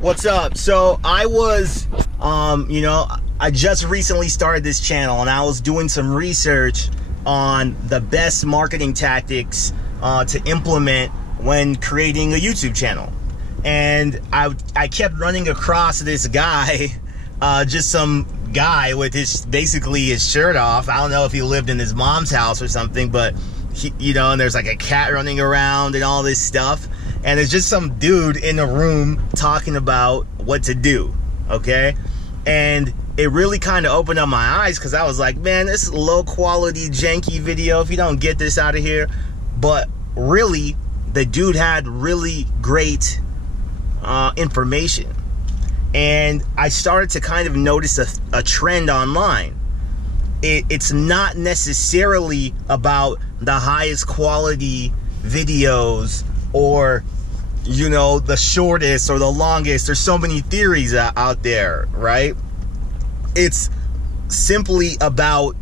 What's up? So I was, I just recently started this channel and I was doing some research on the best marketing tactics to implement when creating a YouTube channel. And I kept running across this guy, just some guy with basically his shirt off. I don't know if he lived in his mom's house or something, but and there's like a cat running around and all this stuff. And it's just some dude in a room talking about what to do, okay? And it really kind of opened up my eyes because I was like, man, this is a low quality, janky video if you don't get this out of here. But really, the dude had really great information. And I started to kind of notice a trend online. It's not necessarily about the highest quality videos or the shortest or the longest. There's so many theories out there, right? It's simply about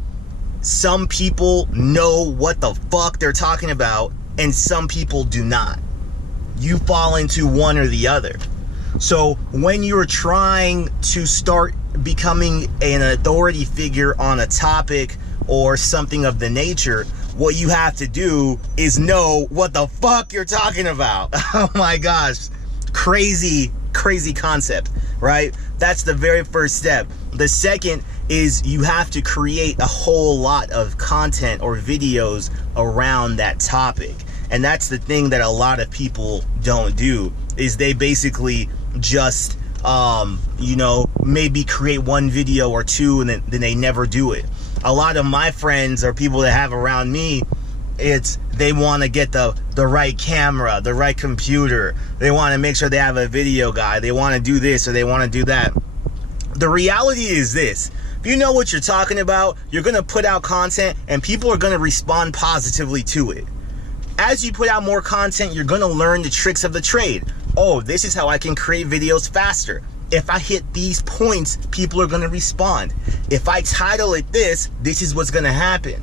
some people know what the fuck they're talking about and some people do not. You fall into one or the other. So when you're trying to start becoming an authority figure on a topic or something of the nature, what you have to do is know what the fuck you're talking about. Oh my gosh. Crazy concept, right? That's the very first step. The second is you have to create a whole lot of content or videos around that topic. And that's the thing that a lot of people don't do, is they basically just, maybe create one video or two and then they never do it. A lot of my friends or people that have around me, they want to get the right camera, the right computer. They want to make sure they have a video guy. They want to do this or they want to do that. The reality is this. If you know what you're talking about, you're going to put out content and people are going to respond positively to it. As you put out more content, you're going to learn the tricks of the trade. Oh, this is how I can create videos faster. If I hit these points, people are going to respond. If I title it this is what's going to happen.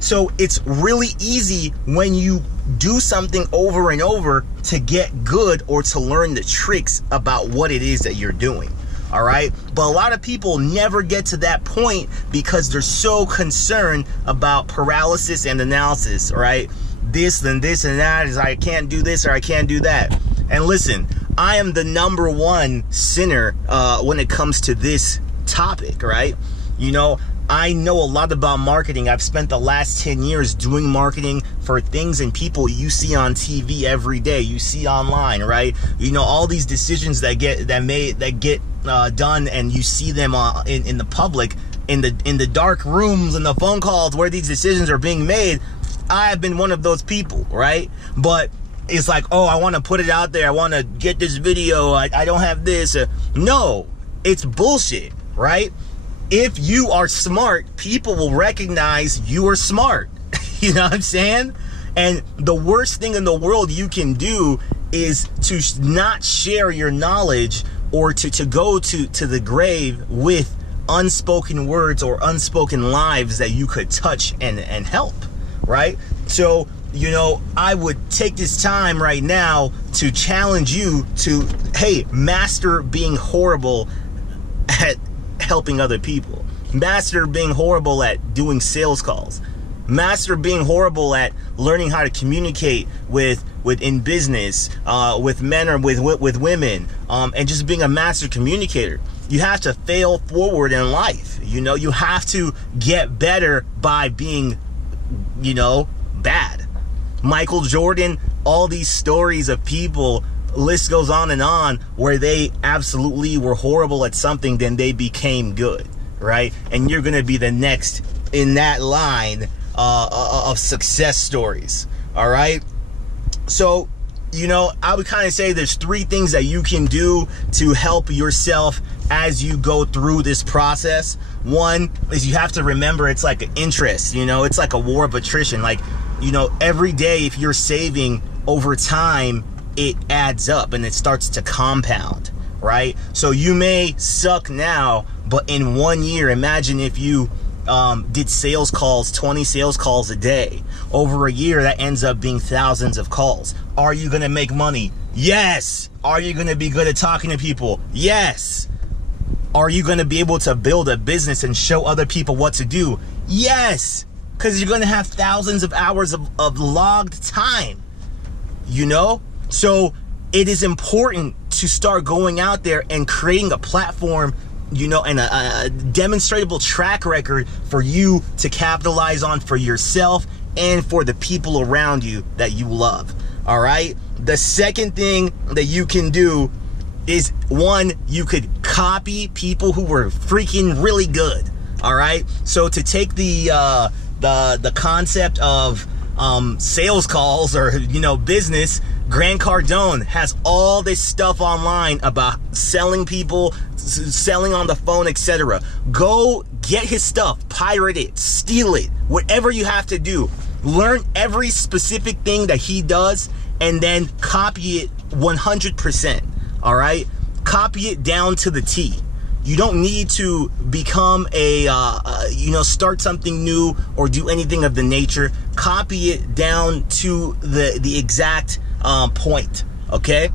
So it's really easy when you do something over and over to get good or to learn the tricks about what it is that you're doing. All right. But a lot of people never get to that point because they're so concerned about paralysis and analysis, right? This and this and that is I can't do this or I can't do that. And listen, I am the number one sinner when it comes to this topic, right? I know a lot about marketing. I've spent the last 10 years doing marketing for things and people you see on TV every day, you see online, right? All these decisions that get done and you see them in the public, in the dark rooms and the phone calls where these decisions are being made. I have been one of those people, right? But it's like, oh, I want to put it out there. I want to get this video. I don't have this. No, it's bullshit, right? If you are smart, people will recognize you are smart. You know what I'm saying? And the worst thing in the world you can do is to not share your knowledge or to go to the grave with unspoken words or unspoken lives that you could touch and help, right? So, I would take this time right now to challenge you to, hey, master being horrible at helping other people. Master being horrible at doing sales calls. Master being horrible at learning how to communicate in business, with men or with women, and just being a master communicator. You have to fail forward in life. You have to get better by being, bad. Michael Jordan, all these stories of people, list goes on and on, where they absolutely were horrible at something, then they became good, right? And you're going to be the next in that line of success stories, all right? So, I would kind of say there's three things that you can do to help yourself as you go through this process. One is you have to remember it's like an interest, it's like a war of attrition. Like, every day if you're saving over time, it adds up and it starts to compound, right? So you may suck now, but in 1 year, imagine if you did sales calls, 20 sales calls a day. Over a year, that ends up being thousands of calls. Are you going to make money? Yes. Are you going to be good at talking to people? Yes. Are you going to be able to build a business and show other people what to do? Yes. Because you're going to have thousands of hours of logged time, you know? So it is important to start going out there and creating a platform, you know, and a demonstrable track record for you to capitalize on for yourself and for the people around you that you love. All right. The second thing that you can do is, one, you could copy people who were freaking really good. All right. So to take the concept of sales calls or, you know, business, Grant Cardone has all this stuff online about selling people, selling on the phone, etc. Go get his stuff, pirate it, steal it, whatever you have to do. Learn every specific thing that he does and then copy it 100%. All right? Copy it down to the T. You don't need to become start something new or do anything of the nature. Copy it down to the exact point, okay?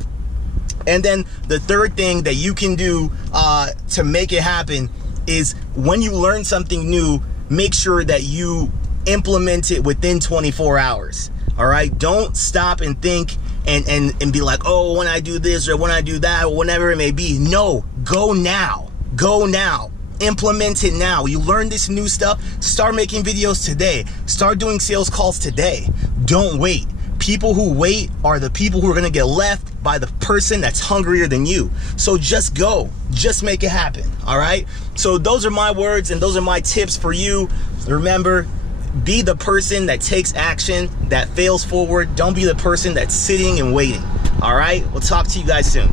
And then the third thing that you can do to make it happen is, when you learn something new, make sure that you implement it within 24 hours. All right? Don't stop and think and be like, oh, when I do this or when I do that or whatever it may be. No, go now. Go now. Implement it now. You learn this new stuff. Start making videos today. Start doing sales calls today. Don't wait. People who wait are the people who are going to get left by the person that's hungrier than you. So just go. Just make it happen. All right? So those are my words and those are my tips for you. Remember, be the person that takes action, that fails forward. Don't be the person that's sitting and waiting. All right? We'll talk to you guys soon.